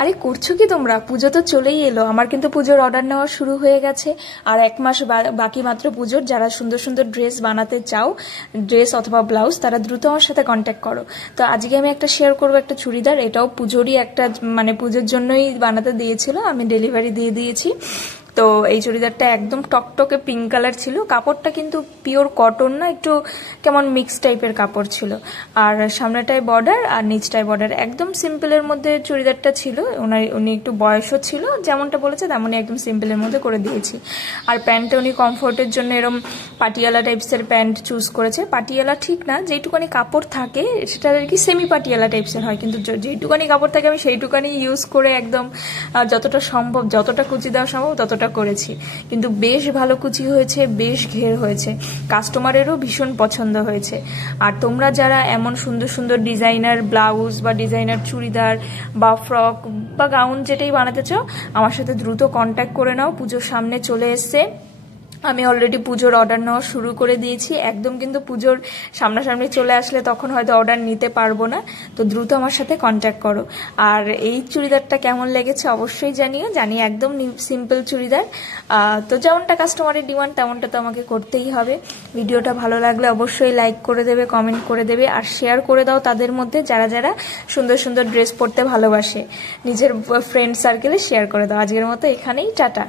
আরে করছো কি তোমরা? পুজো তো চলেই এলো, আমার কিন্তু পুজোর অর্ডার নেওয়া শুরু হয়ে গেছে। আর 1 মাস বাকি মাত্র পুজোর। যারা সুন্দর সুন্দর ড্রেস বানাতে চাও, ড্রেস অথবা ব্লাউজ, তারা দ্রুত আমার সাথে কন্ট্যাক্ট করো। তো আজকে আমি একটা শেয়ার করবো, একটা চুড়িদার। এটাও পুজোরই একটা, মানে পুজোর জন্যই বানাতে দিয়েছিল, আমি ডেলিভারি দিয়ে দিয়েছি। তো এই চুড়িদারটা একদম টকটকে পিঙ্ক কালার ছিল। কাপড়টা কিন্তু পিওর কটন না, একটু কেমন মিক্স টাইপের কাপড় ছিল। আর সামনেটায় বর্ডার আর নিচটায় বর্ডার, একদম সিম্পলের মধ্যে চুড়িদারটা ছিল। উনি একটু বয়সও ছিল, যেমনটা বলেছে তেমনই একদম সিম্পলের মধ্যে করে দিয়েছি। আর প্যান্টটা উনি কমফোর্টের জন্য এরকম পাটিয়ালা টাইপসের প্যান্ট চুজ করেছে। পাটিয়ালা ঠিক না, যেইটুকানি কাপড় থাকে সেটা আর কি সেমি পাটিয়ালা টাইপসের হয়, কিন্তু যেইটুকানি কাপড় থাকে আমি সেইটুকানি ইউজ করে একদম যতটা সম্ভব, যতটা কুচি দেওয়া সম্ভব ততটা করেছি। কিন্তু বেশ ভালো কুচি হয়েছে, বেশ ঘের হয়েছে, কাস্টমারেরও ভীষণ পছন্দ হয়েছে। আর তোমরা যারা এমন সুন্দর সুন্দর ডিজাইনার ব্লাউজ বা ডিজাইনার চুড়িদার বা ফ্রক বা গাউন যেটাই বানাতে চাও, আমার সাথে দ্রুত কন্ট্যাক্ট করে নাও। পুজোর সামনে চলে এসছে, আমি অলরেডি পুজোর অর্ডার নেওয়া শুরু করে দিয়েছি। একদম কিন্তু পুজোর সামনাসামনি চলে আসলে তখন হয়তো অর্ডার নিতে পারবো না, তো দ্রুত আমার সাথে কন্ট্যাক্ট করো। আর এই চুড়িদারটা কেমন লেগেছে অবশ্যই জানিও। জানি একদম সিম্পল চুড়িদার, তো যেমনটা কাস্টমারের ডিমান্ড তেমনটা তো আমাকে করতেই হবে। ভিডিওটা ভালো লাগলে অবশ্যই লাইক করে দেবে, কমেন্ট করে দেবে, আর শেয়ার করে দাও তাদের মধ্যে যারা যারা সুন্দর সুন্দর ড্রেস পরতে ভালোবাসে। নিজের ফ্রেন্ড সার্কেলে শেয়ার করে দাও। আজকের মতো এখানেই, টাটা।